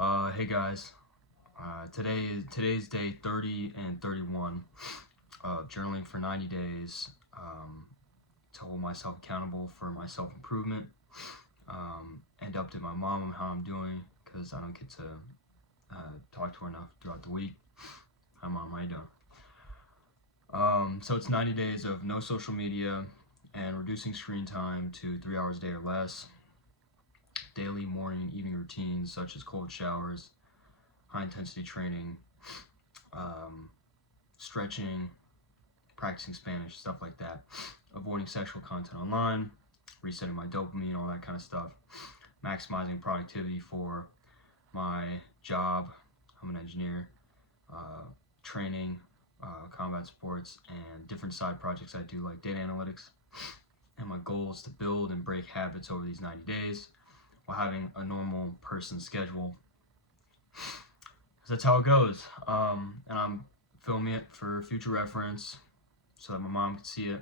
Hey guys, today's day 30 and 31 of journaling for 90 days to hold myself accountable for my self-improvement and update my mom on how I'm doing because I don't get to talk to her enough throughout the week. Hi Mom, how you doing? So it's 90 days of no social media and reducing screen time to 3 hours a day or less. Daily morning and evening routines such as cold showers, high intensity training, stretching, practicing Spanish, stuff like that. Avoiding sexual content online, resetting my dopamine, all that kind of stuff. Maximizing productivity for my job. I'm an engineer. Training, combat sports, and different side projects I do like data analytics. And my goal is to build and break habits over these 90 days while having a normal person schedule. That's how it goes. And I'm filming it for future reference so that my mom can see it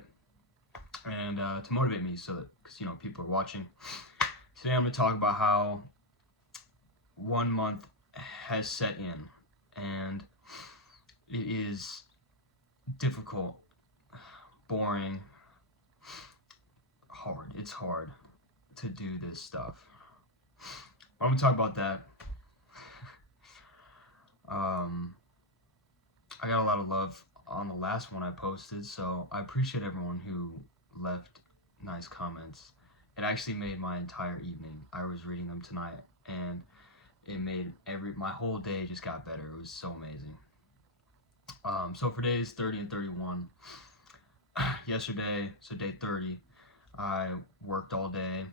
and to motivate me so that, because people are watching. Today I'm going to talk about how 1 month has set in and it is difficult, boring, hard. It's hard to do this stuff. I'm going to talk about that. I got a lot of love on the last one I posted, so I appreciate everyone who left nice comments. It actually made my entire evening. I was reading them tonight, and it made my whole day just got better. It was so amazing. So for days 30 and 31, yesterday, so day 30, I worked all day,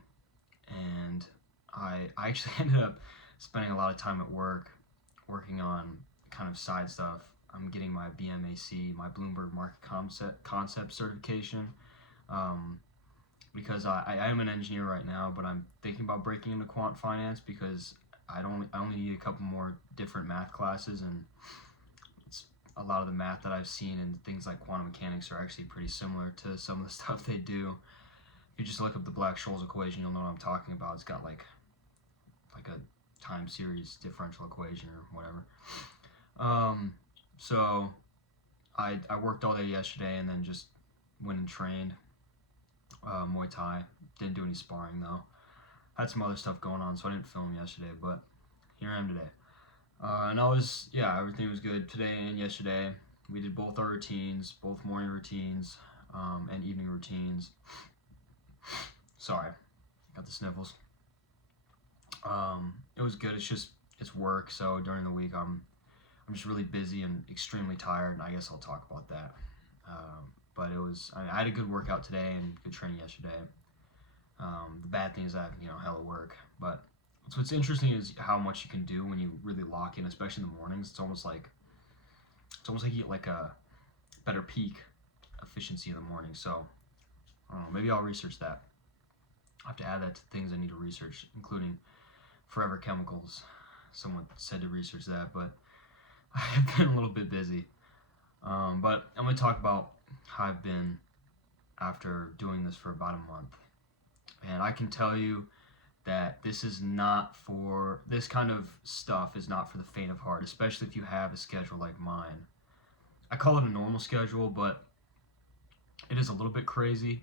and I actually ended up spending a lot of time at work working on kind of side stuff. I'm getting my BMAC, my Bloomberg Market Concept certification, because I am an engineer right now, but I'm thinking about breaking into quant finance because I only need a couple more different math classes, and it's a lot of the math that I've seen and things like quantum mechanics are actually pretty similar to some of the stuff they do. If you just look up the Black-Scholes equation, you'll know what I'm talking about. It's got like a time series differential equation or whatever. So I worked all day yesterday and then just went and trained Muay Thai. Didn't do any sparring though. Had some other stuff going on, so I didn't film yesterday, but here I am today. And everything was good today and yesterday. We did both our routines, both morning routines and evening routines. Sorry, got the sniffles. It was good. It's work, so during the week I'm just really busy and extremely tired, and I guess I'll talk about that. But I had a good workout today and good training yesterday. The bad thing is I have hella work, but what's interesting is how much you can do when you really lock in, especially in the mornings. It's almost like you get like a better peak efficiency in the morning. So I don't know, maybe I'll research that. I have to add that to things I need to research, including Forever Chemicals. Someone said to research that, but I have been a little bit busy. But I'm going to talk about how I've been after doing this for about a month. And I can tell you that this kind of stuff is not for the faint of heart, especially if you have a schedule like mine. I call it a normal schedule, but it is a little bit crazy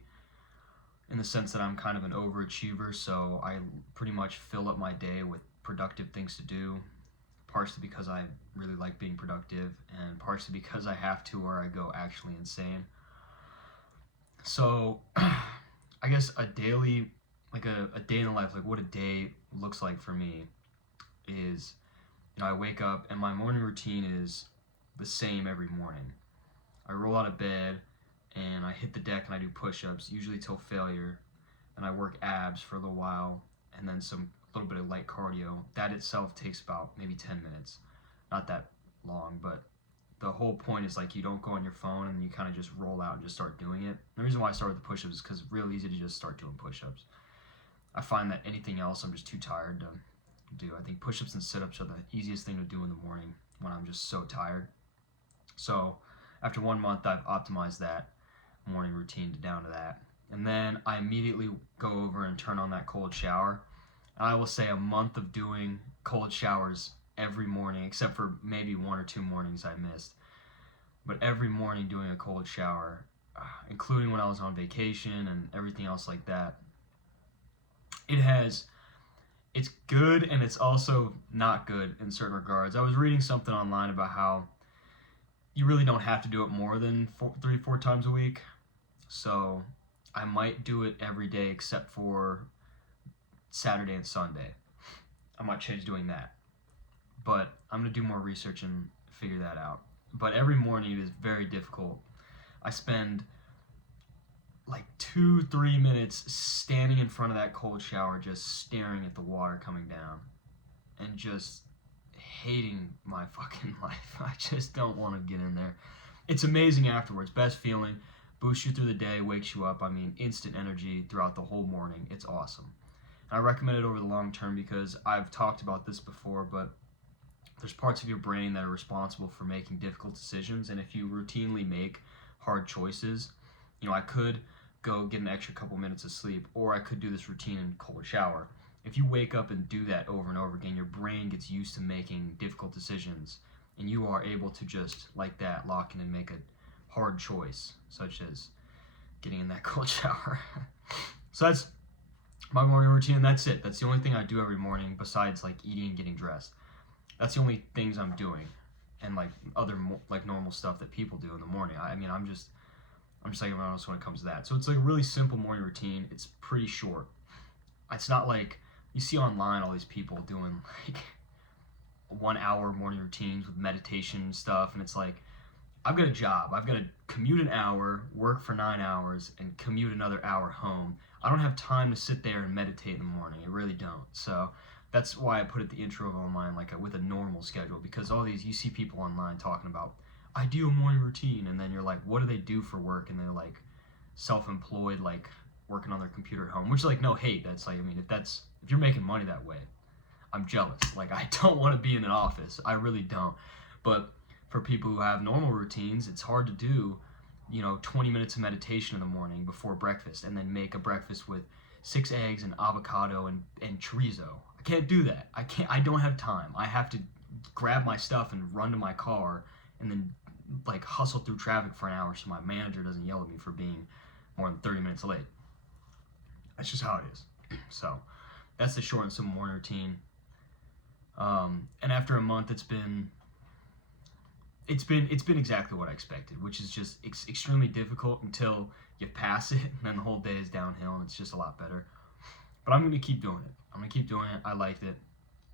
in the sense that I'm kind of an overachiever, so I pretty much fill up my day with productive things to do, partially because I really like being productive, and partially because I have to or I go actually insane. So I guess a day in the life, like what a day looks like for me is, I wake up and my morning routine is the same every morning. I roll out of bed and I hit the deck and I do push-ups, usually till failure, and I work abs for a little while, and then a little bit of light cardio. That itself takes about maybe 10 minutes. Not that long, but the whole point is like you don't go on your phone and you kind of just roll out and just start doing it. The reason why I start with the push-ups is because it's real easy to just start doing push-ups. I find that anything else I'm just too tired to do. I think push-ups and sit-ups are the easiest thing to do in the morning when I'm just so tired. So after 1 month, I've optimized that morning routine down to that. And then I immediately go over and turn on that cold shower. And I will say a month of doing cold showers every morning, except for maybe 1 or 2 mornings I missed. But every morning doing a cold shower, including when I was on vacation and everything else like that, it's good and it's also not good in certain regards. I was reading something online about how you really don't have to do it more than 3-4 times a week. So I might do it every day except for Saturday and Sunday. I might change doing that. But I'm going to do more research and figure that out. But every morning it is very difficult. I spend like 2-3 minutes standing in front of that cold shower just staring at the water coming down and just hating my fucking life. I just don't want to get in there. It's amazing afterwards. Best feeling. Boosts you through the day, wakes you up. I mean, instant energy throughout the whole morning. It's awesome. And I recommend it over the long term because I've talked about this before, but there's parts of your brain that are responsible for making difficult decisions, and if you routinely make hard choices, I could go get an extra couple minutes of sleep, or I could do this routine in cold shower. If you wake up and do that over and over again, your brain gets used to making difficult decisions, and you are able to just, like that, lock in and make a hard choice, such as getting in that cold shower. So that's my morning routine, and that's it. That's the only thing I do every morning besides, like, eating and getting dressed. That's the only things I'm doing, and like other like normal stuff that people do in the morning. I mean, I'm just like everyone else when it comes to that. So it's like a really simple morning routine. It's pretty short. It's not like you see online all these people doing like 1 hour morning routines with meditation and stuff, and it's like, I've got a job. I've got to commute an hour, work for 9 hours, and commute another hour home. I don't have time to sit there and meditate in the morning. I really don't. So that's why I put it the intro of online with a normal schedule, because all these, you see people online talking about ideal morning routine, and then you're like, what do they do for work? And they're like self-employed, like working on their computer at home, which is like no hate. That's like, I mean, if you're making money that way, I'm jealous. Like, I don't want to be in an office. I really don't. But for people who have normal routines, it's hard to do, 20 minutes of meditation in the morning before breakfast, and then make a breakfast with 6 eggs and avocado and chorizo. I can't do that. I don't have time. I have to grab my stuff and run to my car and then like hustle through traffic for an hour so my manager doesn't yell at me for being more than 30 minutes late. That's just how it is. So that's the short and simple morning routine. And after a month, it's been exactly what I expected, which is just extremely difficult until you pass it, and then the whole day is downhill, and it's just a lot better. But I'm going to keep doing it. I liked it.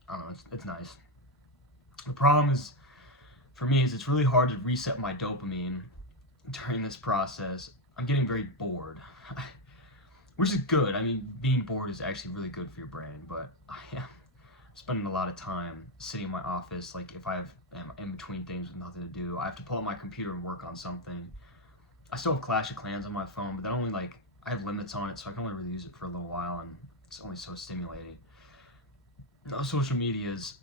I don't know, it's nice. The problem is, for me, is it's really hard to reset my dopamine during this process. I'm getting very bored, which is good. I mean, being bored is actually really good for your brain, but I am spending a lot of time sitting in my office. Like, if am in between things with nothing to do, I have to pull up my computer and work on something. I still have Clash of Clans on my phone, but I have limits on it, so I can only really use it for a little while, and it's only so stimulating. No, social media is,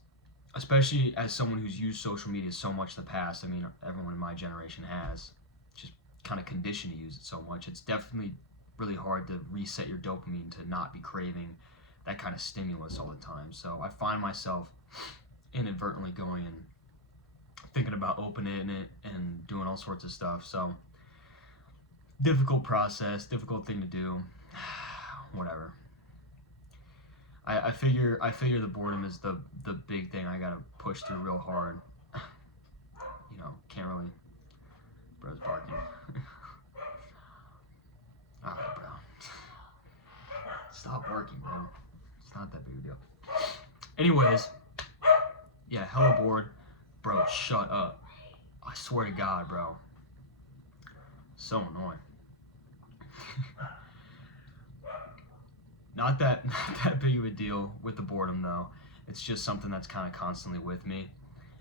especially as someone who's used social media so much in the past, I mean, everyone in my generation has, just kind of conditioned to use it so much. It's definitely really hard to reset your dopamine to not be craving that kind of stimulus all the time. So I find myself inadvertently going and thinking about opening it and doing all sorts of stuff. So difficult process, difficult thing to do. Whatever. I figure the boredom is the big thing I gotta push through real hard. Can't really. Bro's barking. Alright, bro. Stop barking, bro. It's not that big a deal. Anyways, yeah, hella bored. Bro, shut up. I swear to God, bro. So annoying. Not that big of a deal with the boredom, though. It's just something that's kind of constantly with me.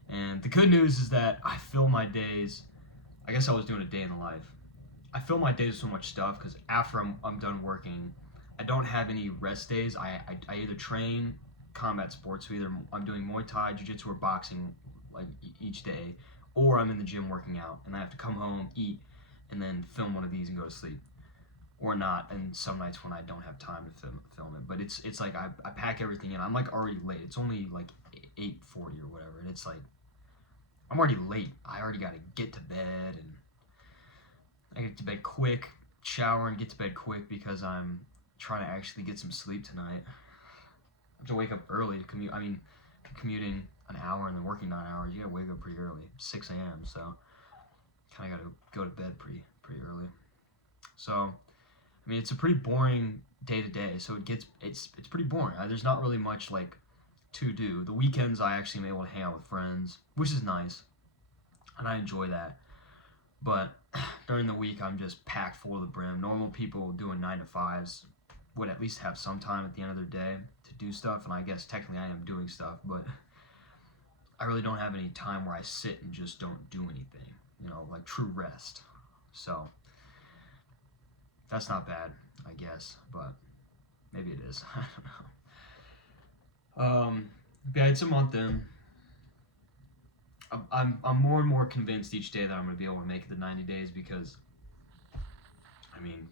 And the good news is that I fill my days. I guess I was doing a day in the life. I fill my days with so much stuff because after I'm done working, I don't have any rest days. I either train combat sports, so either I'm doing Muay Thai, Jiu-Jitsu, or boxing like each day, or I'm in the gym working out, and I have to come home, eat, and then film one of these and go to sleep. Or not, and some nights when I don't have time to film it. But it's like I pack everything in. I'm like already late. It's only like 8:40 or whatever, and it's like I'm already late. I already got to get to bed, and I get to bed quick, shower, and get to bed quick because I'm trying to actually get some sleep tonight. I have to wake up early to commute. I mean, commuting an hour and then working 9 hours, you gotta wake up pretty early, 6 a.m. So kind of gotta go to bed pretty early. So I mean, it's a pretty boring day to day. So it's pretty boring. There's not really much like to do. The weekends I actually am able to hang out with friends, which is nice, and I enjoy that. But during the week, I'm just packed full to the brim. Normal people doing 9 to 5s would at least have some time at the end of their day to do stuff, and I guess technically I am doing stuff, but I really don't have any time where I sit and just don't do anything, like true rest. So that's not bad, I guess, but maybe it is. I don't know. Yeah, it's a month in. I'm more and more convinced each day that I'm going to be able to make it the 90 days because, I mean,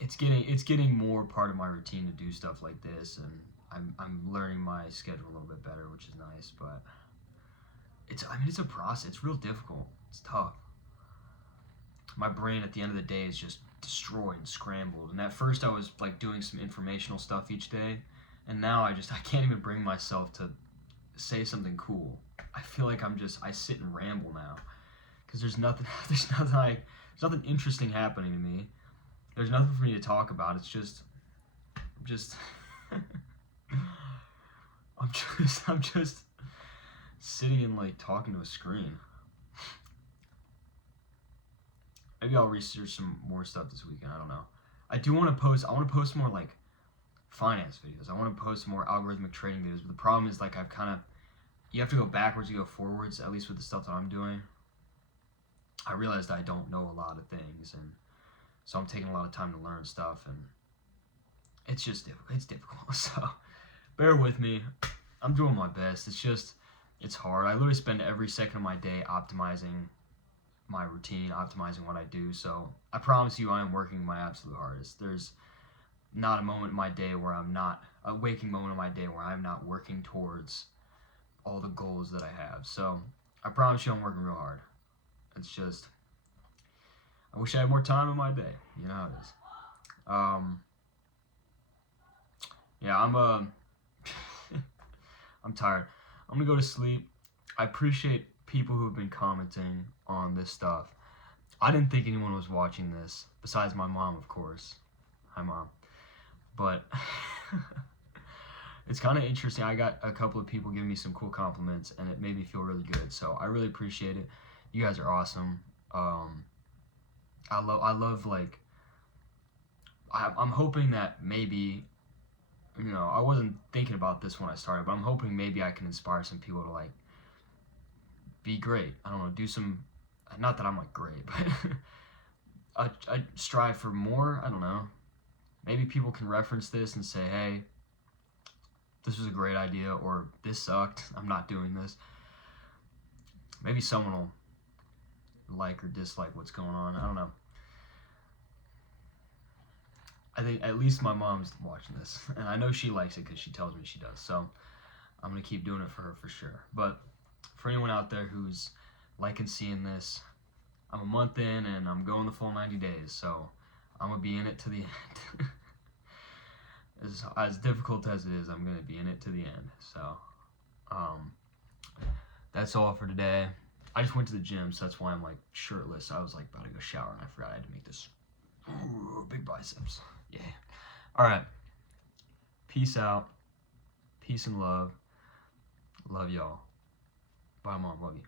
it's getting more part of my routine to do stuff like this, and I'm learning my schedule a little bit better, which is nice. But it's a process. It's real difficult. It's tough. My brain at the end of the day is just destroyed and scrambled. And at first I was like doing some informational stuff each day, and now I can't even bring myself to say something cool. I feel like I sit and ramble now because there's nothing interesting happening to me. There's nothing for me to talk about. It's just I'm just sitting and like talking to a screen. Maybe I'll research some more stuff this weekend. I don't know. I want to post more like finance videos. I want to post more algorithmic trading videos. But the problem is like you have to go backwards, you go forwards, at least with the stuff that I'm doing. I realized I don't know a lot of things, and so I'm taking a lot of time to learn stuff, and it's difficult. So bear with me. I'm doing my best. It's hard. I literally spend every second of my day optimizing my routine, optimizing what I do. So I promise you I am working my absolute hardest. There's not a moment in my day where a waking moment in my day where I'm not working towards all the goals that I have. So I promise you I'm working real hard. It's just, I wish I had more time in my day. You know how it is. Yeah, I'm tired. I'm gonna go to sleep. I appreciate people who have been commenting on this stuff. I didn't think anyone was watching this, besides my mom, of course. Hi, Mom. But it's kind of interesting. I got a couple of people giving me some cool compliments, and it made me feel really good. So I really appreciate it. You guys are awesome. I love like, I'm hoping that maybe, I wasn't thinking about this when I started, but I'm hoping maybe I can inspire some people to like be great. I don't know, do some, not that I'm like great, but I strive for more. I don't know. Maybe people can reference this and say, hey, this was a great idea, or this sucked, I'm not doing this. Maybe someone will like or dislike what's going on. I don't know. I think at least my mom's watching this, and I know she likes it because she tells me she does. So I'm gonna keep doing it for her for sure. But for anyone out there who's liking seeing this, I'm a month in and I'm going the full 90 days, so I'm gonna be in it to the end. As difficult as it is, I'm gonna be in it to the end. So that's all for today. I just went to the gym, so that's why I'm like shirtless. I was like about to go shower and I forgot I had to make this. Ooh, big biceps. Yeah. Alright. Peace out. Peace and love. Love y'all. Bye, Mom. Love you.